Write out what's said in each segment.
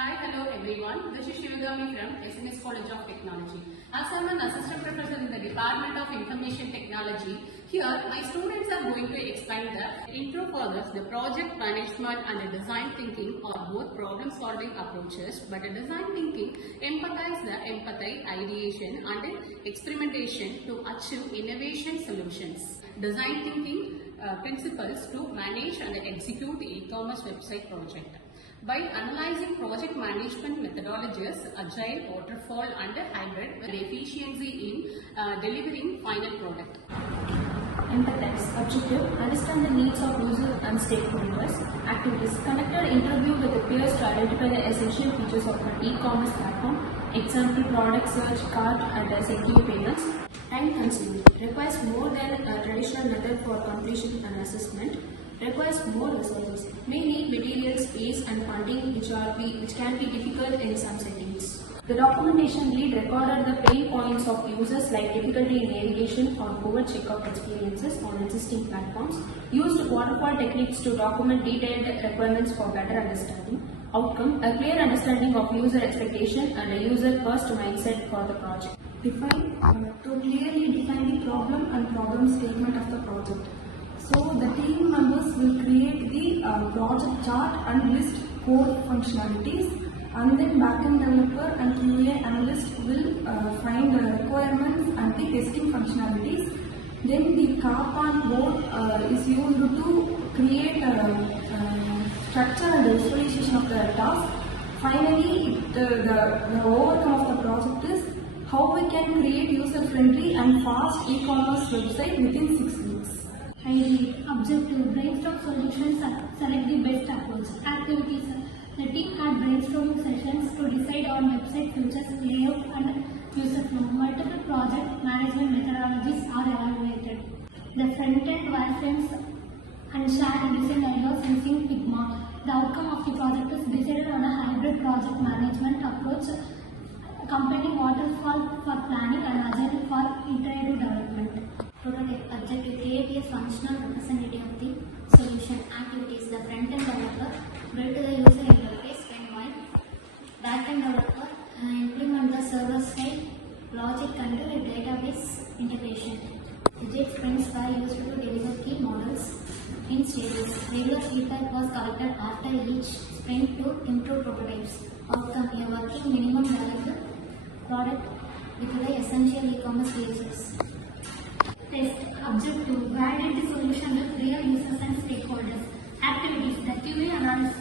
Hi, hello everyone. This is Shivagami from SNS College of Technology. As I am an assistant professor in the Department of Information Technology, here my students are going to explain the intro for this. The project management and the design thinking are both problem solving approaches, but the design thinking empathize the empathy, ideation and experimentation to achieve innovation solutions. Design thinking principles to manage and execute the e-commerce website project. By analyzing project management methodologies, Agile, Waterfall and Hybrid with efficiency in delivering final product. Empathize. Objective. Understand the needs of user and stakeholders. Activities. Conducted interview with the peers to identify the essential features of an e-commerce platform. Example, product search, cart and secure payments. Time consuming. Requires more than a traditional method for completion and assessment. Requires more resources. May need material, space and funding which can be difficult in some settings. The documentation lead recorded the pain points of users like difficulty in navigation or poor checkout experiences on existing platforms. Used waterfall techniques to document detailed requirements for better understanding. Outcome, a clear understanding of user expectation and a user-first mindset for the project. To clearly define the problem and problem statement of the project. So the team members will create the project chart and list core functionalities, and then backend developer and QA analyst will find the requirements and the testing functionalities. Then the Kanban board is used to create a structure and visualization of the task. Finally, the overcome of the project is how we can create user-friendly and fast e-commerce website within 6 weeks. Objective, brainstorm solutions and select the best approach. Activities, the team had brainstorming sessions to decide on website features, layout and user flow. Multiple project management methodologies are evaluated. The front-end wireframes and shared design ideas using Figma. The outcome of the project is decided on a hybrid project management approach combining Waterfall for planning and Agile for iterative development. Prototype. Objective, create a functional representative of the solution. Activities, the front-end developer build the user interface when back-end developer implement the server-side logic and database integration. Agile sprints were used to deliver key models in stages. Regular feedback was collected after each sprint to improve prototypes. Outcome, a working minimum developed product with the essential e-commerce features. Test. Objective, validate the solution with real users and stakeholders. Activities, the QA analyst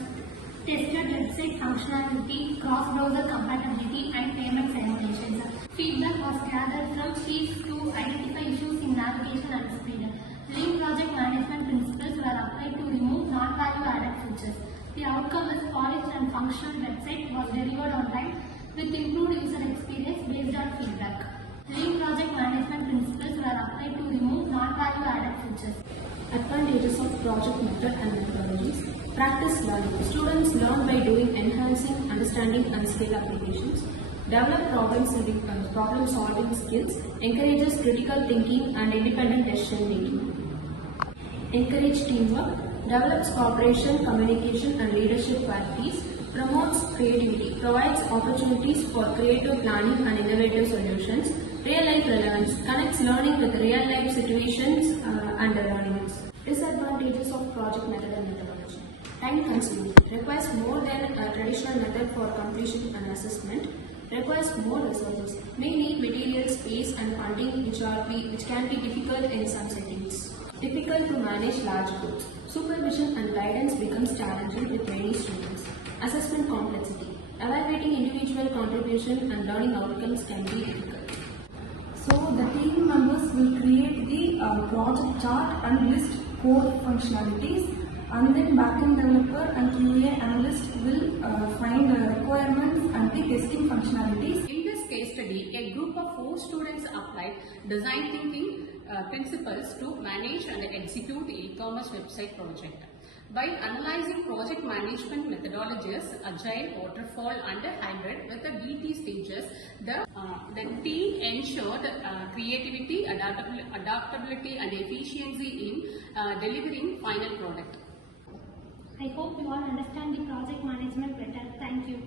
tested website functionality, cross-browser compatibility and payment simulations. Feedback was gathered from feeds to identify issues in navigation and speed. Lean project management principles were applied to remove non-value added features. The outcome is polished and functional website was delivered on time with improved user experience based on feedback. Lean project management principles were applied to remove non-value added features. Advantages of project method and methodologies. Practice learning. Students learn by doing, enhancing understanding and skill applications. Develop problem solving skills. Encourages critical thinking and independent decision making. Encourage teamwork. Develops cooperation, communication and leadership qualities. Promotes creativity. Provides opportunities for creative planning and innovative solutions. Real-life relevance. Connects learning with real-life situations and learnings. Disadvantages of project method and methodology. Time consuming. Requires more than a traditional method for completion and assessment. Requires more resources. May need material, space and funding which can be difficult in some settings. Difficult to manage large groups. Supervision and guidance becomes challenging with many students. Assessment complexity. Evaluating individual contribution and learning outcomes can be difficult. So the team members will create the project chart and list core functionalities, and then backend developer and QA analyst will find the requirements and the testing functionalities. In this case study, a group of 4 students applied design thinking principles to manage and execute the e-commerce website project. By analyzing project management methodologies, Agile, Waterfall and Hybrid with the DT stages, the team ensured creativity, adaptability and efficiency in delivering final product. I hope you all understand the project management better. Thank you.